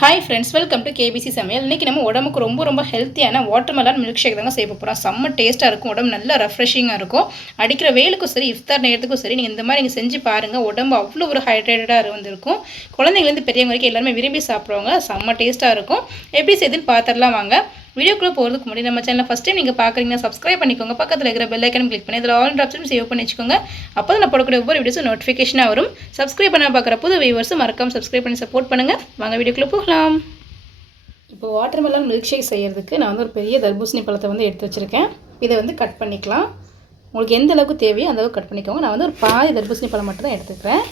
Hi friends, welcome to KBC சமையல். இன்றைக்கி நம்ம உடம்புக்கு ரொம்ப ஹெல்த்தியான வாட்டர்மெலன் மில்க் ஷேக் தாங்க செய்ய போகிறோம். செம்ம டேஸ்ட்டாக இருக்கும், உடம்பு நல்லா ரெஃப்ரெஷிங்காக இருக்கும். அடிக்கிற வெயிலுக்கும் சரி, இஃப்தார் நேரத்துக்கும் சரி, நீங்கள் இந்த மாதிரி நீங்கள் செஞ்சு பாருங்கள். உடம்பு அவ்வளோ ஒரு ஹைட்ரேட்டடாக வந்துருக்கும். குழந்தைங்கலேருந்து பெரியவங்க வரைக்கும் எல்லாருமே விரும்பி சாப்பிடுவாங்க. செம்ம டேஸ்ட்டாக இருக்கும். எப்படி செய்யுதுன்னு பார்த்துடலாம் வாங்க. வீடியோக்குள்ளே போகிறதுக்கு முன்னாடி நம்ம சேனல் ஃபஸ்ட் டைம் நீங்கள் பார்க்குறீங்கன்னா சப்ஸ்கிரைப் பண்ணிக்கோங்க. பக்கத்தில் இருக்கிற பெல் ஐக்கனும் கிளிக் பண்ணி அதில் ஆல் ஆப்ஷனும் சேவ் பண்ணி வச்சுக்கோங்க. அப்போ தான் நான் போடக்கூடிய ஒவ்வொரு வீடியோஸும் நோட்டிஃபிகேஷனாக வரும். சப்ஸ்கிரைப் பண்ண பார்க்குற புது வியூவர்ஸும் மறக்காம சப்ஸ்கிரைப் பண்ணி சப்போர்ட் பண்ணுங்கள். வாங்க வீடியோக்குள்ளே போகலாம். இப்போ வாட்டர்மெலன் மில்க் ஷேக் செய்கிறதுக்கு நான் வந்து ஒரு பெரிய தர்பூசணி பழத்தை வந்து எடுத்து வச்சுருக்கேன். இதை வந்து கட் பண்ணிக்கலாம். உங்களுக்கு எந்த அளவுக்கு தேவையோ அந்த அளவுக்கு கட் பண்ணிக்கோங்க. நான் வந்து ஒரு பாதி தர்பூசணி பழம் மட்டும் தான் எடுத்துக்கிறேன்.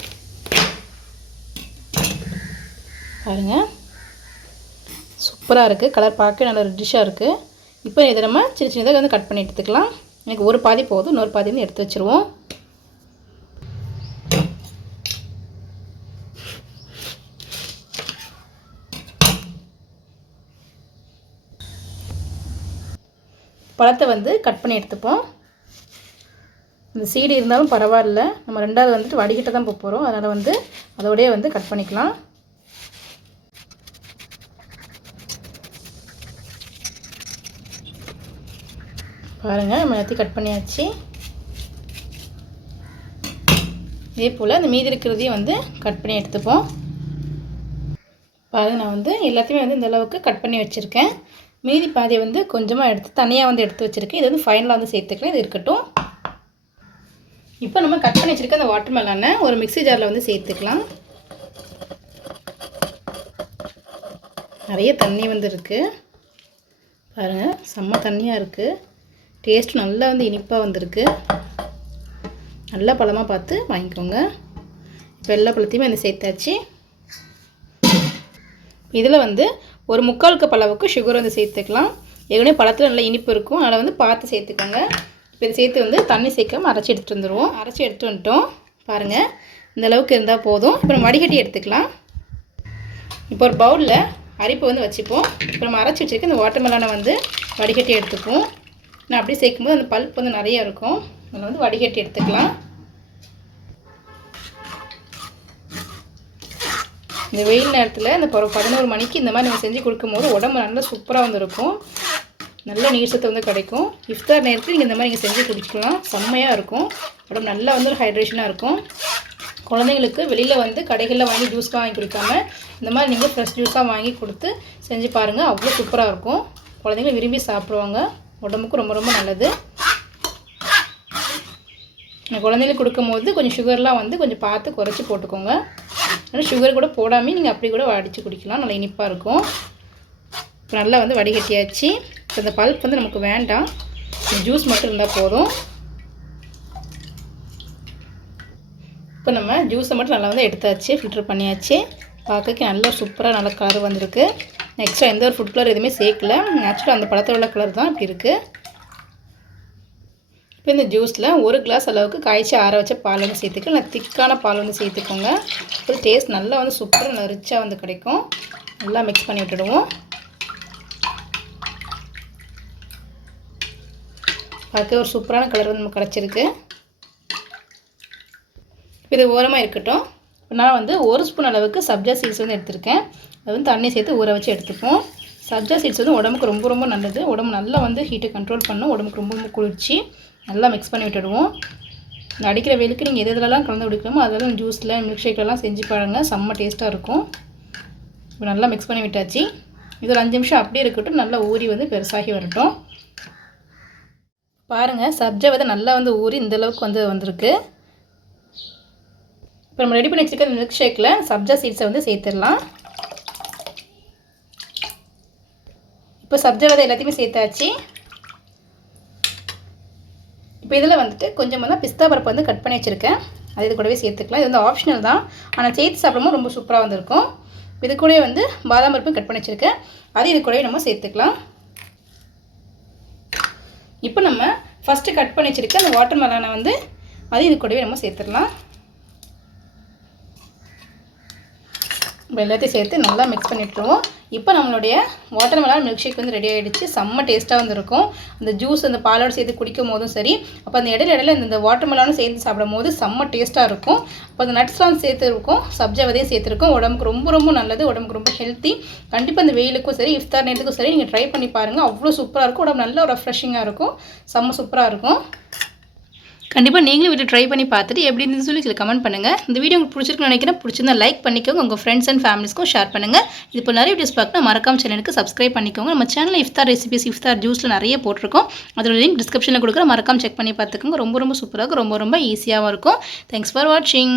பாருங்கள், சூப்பராக இருக்குது. கலர் பார்க்க நல்ல ரெட்டிஷாக இருக்குது. இப்போ இதை நம்ம சின்ன சின்னதாக வந்து கட் பண்ணி எடுத்துக்கலாம். எனக்கு ஒரு பாதி போதும், இன்னொரு பாதி வந்து எடுத்து வச்சுருவோம். பழத்தை வந்து கட் பண்ணி எடுத்துப்போம். இந்த சீடு இருந்தாலும் பரவாயில்ல, நம்ம ரெண்டாவது வந்துட்டு வடிகிட்ட தான் போகிறோம். அதனால் வந்து அதோடய வந்து கட் பண்ணிக்கலாம். பாருங்கள், நம்ம எல்லாத்தையும் கட் பண்ணியாச்சு. இதே போல் இந்த மீதி இருக்கிறதையும் வந்து கட் பண்ணி எடுத்துப்போம். பாருங்கள், நான் வந்து எல்லாத்தையுமே வந்து இந்த அளவுக்கு கட் பண்ணி வச்சுருக்கேன். மீதி பாதியை வந்து கொஞ்சமாக எடுத்து தனியாக வந்து எடுத்து வச்சுருக்கேன். இது வந்து ஃபைனலாக வந்து சேர்த்துக்கலாம். இது இருக்கட்டும். இப்போ நம்ம கட் பண்ணி வச்சுருக்க அந்த வாட்டர்மெலனை ஒரு மிக்ஸி ஜாரில் வந்து சேர்த்துக்கலாம். நிறைய தண்ணி வந்து இருக்குது. பாருங்கள், செம்ம தண்ணியாக இருக்குது. டேஸ்ட் நல்லா வந்து இனிப்பாக வந்திருக்கு. நல்ல பழமாக பார்த்து வாங்கிக்கோங்க. இப்போ எல்லா பழத்தையுமே வந்து சேர்த்தாச்சு. இதில் வந்து ஒரு 3/4 கப் அளவுக்கு சுகர் வந்து சேர்த்துக்கலாம். ஏற்கனவே பழத்தில் நல்லா இனிப்பு இருக்கும், அதனால் வந்து பார்த்து சேர்த்துக்கோங்க. இப்போ இதை சேர்த்து வந்து தண்ணி சேர்க்காமல் அரைச்சி எடுத்துகிட்டு வந்துடுவோம். அரைச்சி எடுத்துகிட்டு வந்துட்டோம். பாருங்கள், இந்த அளவுக்கு இருந்தால் போதும். இப்போ நம்ம வடிகட்டி எடுத்துக்கலாம். இப்போ ஒரு பவுலில் அரிப்பு வந்து வச்சுப்போம். இப்போ நம்ம அரைச்சி வச்சுருக்க இந்த வாட்டர்மெலனை வந்து வடிகட்டி எடுத்துப்போம். நான் அப்படியே சேர்க்கும்போது அந்த பல்ப் வந்து நிறைய இருக்கும். அதில் வந்து வடிகட்டி எடுத்துக்கலாம். இந்த வெயில் நேரத்தில் இந்த 11 மணிக்கு இந்த மாதிரி நம்ம செஞ்சு கொடுக்கும்போது உடம்பு நல்லா சூப்பராக வந்து இருக்கும். நல்ல நீர் சத்து வந்து கிடைக்கும். இஃப்தார் நேரத்தில் நீங்கள் இந்த மாதிரி நீங்கள் செஞ்சு குடிக்கலாம். செம்மையாக இருக்கும். உடம்பு நல்லா வந்து ஒரு ஹைட்ரேஷனாக இருக்கும். குழந்தைங்களுக்கு வெளியில் வந்து கடைகளில் வாங்கி ஜூஸ்லாம் வாங்கி குடிக்காமல் இந்த மாதிரி நீங்கள் ஃப்ரெஷ் ஜூஸாக வாங்கி கொடுத்து செஞ்சு பாருங்கள். அவ்வளோ சூப்பராக இருக்கும். குழந்தைங்க விரும்பி சாப்பிடுவாங்க. உடம்புக்கு ரொம்ப நல்லது. குழந்தைங்களுக்கு கொடுக்கும்போது கொஞ்சம் சுகர்லாம் வந்து கொஞ்சம் பார்த்து குறைச்சி போட்டுக்கோங்க. ஆனால் சுகர் கூட போடாமல் நீங்கள் அப்படி கூட அடித்து குடிக்கலாம். நல்லா இனிப்பாக இருக்கும். இப்போ நல்லா வந்து வடிகட்டியாச்சு. இப்போ இந்த பல்ப் வந்து நமக்கு வேண்டாம், ஜூஸ் மட்டும் இருந்தால் போதும். இப்போ நம்ம ஜூஸை மட்டும் நல்லா வந்து எடுத்தாச்சு, ஃபில்டர் பண்ணியாச்சு. பார்க்க நல்லா சூப்பராக நல்ல கலர் வந்திருக்கு. எக்ஸ்ட்ரா எந்த ஒரு ஃபுட் கலர் எதுவுமே சேர்க்கல. நேச்சுரலாக அந்த பழத்தில் உள்ள கலர் தான் இப்படி இருக்குது. இப்போ இந்த ஜூஸில் 1 கிளாஸ் அளவுக்கு காய்ச்சி ஆற வச்ச பால் வந்து சேர்த்துக்கலாம். இல்லை திக்கான பால் வந்து சேர்த்துக்கோங்க. ஒரு டேஸ்ட் நல்லா வந்து சூப்பராக நல்லா ரிச்சாக வந்து கிடைக்கும். நல்லா மிக்ஸ் பண்ணி விட்டுடுவோம். பார்க்க ஒரு சூப்பரான கலர் வந்து நமக்கு கிடச்சிருக்கு. இது ஓரமாக இருக்கட்டும். இப்போ நான் வந்து 1 ஸ்பூன் அளவுக்கு சப்ஜா சீட்ஸ் வந்து எடுத்திருக்கேன். அது வந்து தண்ணி சேர்த்து ஊற வச்சு எடுத்துப்போம். சப்ஜா சீட்ஸ் வந்து உடம்புக்கு ரொம்ப நல்லது. உடம்பு நல்லா வந்து ஹீட்டை கண்ட்ரோல் பண்ணும். உடம்புக்கு ரொம்ப குளிர்ச்சி. நல்லா மிக்ஸ் பண்ணி விட்டுடுவோம். இந்த அடிக்கிற வெயிலுக்கு நீங்கள் எதெல்லாம் கலந்து குடிக்கணுமோ அதெல்லாம் ஜூஸில் மில்க் ஷேக்லாம் செஞ்சு பாருங்கள். செம்ம டேஸ்ட்டாக இருக்கும். இப்போ நல்லா மிக்ஸ் பண்ணி விட்டாச்சு. இது ஒரு 5 நிமிஷம் அப்படியே இருக்கட்டும். நல்லா ஊறி வந்து பெருசாகி வரட்டும். பாருங்கள், சப்ஜா வந்து நல்லா வந்து ஊறி இந்தளவுக்கு வந்து வந்திருக்கு. இப்போ நம்ம ரெடி பண்ணி வச்சுருக்க மில்க் ஷேக்கில் சப்ஜா சீட்ஸை வந்து சேர்த்துடலாம். இப்போ சப்ஜா விதை எல்லாத்தையுமே சேர்த்தாச்சு. இப்போ இதில் வந்துட்டு கொஞ்சமாக தான் பிஸ்தா பருப்பு வந்து கட் பண்ணி வச்சுருக்கேன். அது இது கூடவே சேர்த்துக்கலாம். இது வந்து ஆப்ஷனல் தான், ஆனால் சேர்த்து சாப்பிடும்போது ரொம்ப சூப்பராக வந்திருக்கும். இது கூடவே வந்து பாதாம் பருப்பும் கட் பண்ணி வச்சுருக்கேன். அது இது கூடவே நம்ம சேர்த்துக்கலாம். இப்போ நம்ம ஃபஸ்ட்டு கட் பண்ணி வச்சுருக்க அந்த வாட்டர்மெலனை வந்து அது இது கூடவே நம்ம சேர்த்துடலாம். இப்போ எல்லாத்தையும் சேர்த்து நல்லா மிக்ஸ் பண்ணிட்டுருவோம். இப்போ நம்மளுடைய வாட்டர்மெலான் மில்க் ஷேக் வந்து ரெடி ஆகிடுச்சு. செம்ம டேஸ்ட்டாக வந்துருக்கும். அந்த ஜூஸ் அந்த பாலோடு சேர்த்து குடிக்கும் போதும் சரி, அப்போ அந்த இடையில இந்த வாட்டர்மெலானும் சேர்த்து சாப்பிடும் போது செம்ம டேஸ்ட்டாக இருக்கும். அப்போ அந்த நட்ஸ்லாம் சேர்த்துருக்கோம், சப்ஜா விதையும் சேர்த்துருக்கோம். உடம்புக்கு ரொம்ப ரொம்ப நல்லது, உடம்புக்கு ரொம்ப ஹெல்த்தி. கண்டிப்பாக இந்த வெயிலுக்கும் சரி இஃப்தார் நேரத்துக்கும் சரி நீங்கள் ட்ரை பண்ணி பாருங்கள். அவ்வளோ சூப்பராக இருக்கும். உடம்பு நல்லா ரெஃப்ரெஷிங்காக இருக்கும். செம்ம சூப்பராக இருக்கும். கண்டிப்பாக நீங்களும் வீட்டில் ட்ரை பண்ணி பார்த்துட்டு எப்படி இருந்துன்னு சொல்லி கமெண்ட் பண்ணுங்கள். இந்த வீடியோ உங்களுக்கு பிடிச்சிருக்குன்னு நினைக்கிறேன். பிடிச்சிருந்தா லைக் பண்ணிக்கோங்க. உங்கள் ஃப்ரெண்ட்ஸ் அண்ட் ஃபேமிலிஸ்க்கும் ஷேர் பண்ணுங்கள். இது இப்போ நிறைய வீடியோஸ் பார்க்கணும் மறக்காம சேனலுக்கு சப்ஸ்கிரைப் பண்ணிக்கோங்க. நம்ம சேனலில் இஃப்தார் ரெசிபிஸ், இஃப்தார் ஜூஸில் நிறைய போட்டிருக்கோம். அதோட லிங்க் டிஸ்கிரிப்ஷனில் கொடுக்குற மறக்காம செக் பண்ணி பார்த்துக்கோங்க. ரொம்ப ரொம்ப சூப்பராக இருக்கும். ரொம்ப ரொம்ப ஈஸியாகவும் இருக்கும். தேங்க்ஸ் ஃபார் வாட்சிங்.